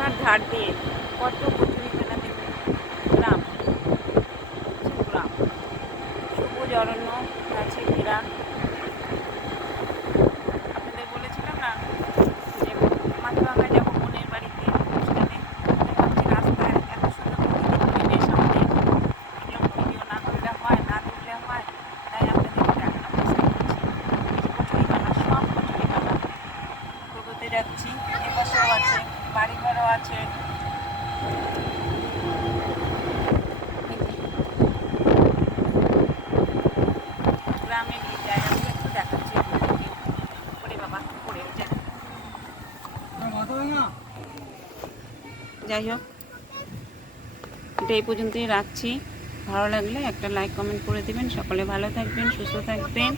ঝর্নার ধার দিয়ে কত কচুরি খেলা দেখবে গ্রাম। গ্রাম। সবুজ, অরণ্য, গাছে ঘেরা। আপনাদের বলেছিলাম না যে মাথাভাঙা যাব বোনের বাড়িতে? অনুষ্ঠানে ভাবছি রাস্তায় এত সুন্দর ট্রেনের সামনে এগুলো ভিডিও না করলে হয়, না তুললে হয়। তাই আপনাদেরকে দেখানোর চেষ্টা করছি কচুরি খানা সব কচুরি খানা টোটোতে যাচ্ছি এপাশেও আছে। বাড়িঘরও আছে। দেখাচ্ছি। বাবা যায় যাই হোক, এটা এই পর্যন্তই রাখছি। ভালো লাগলে একটা লাইক কমেন্ট করে দেবেন। সকলে ভালো থাকবেন, সুস্থ থাকবেন।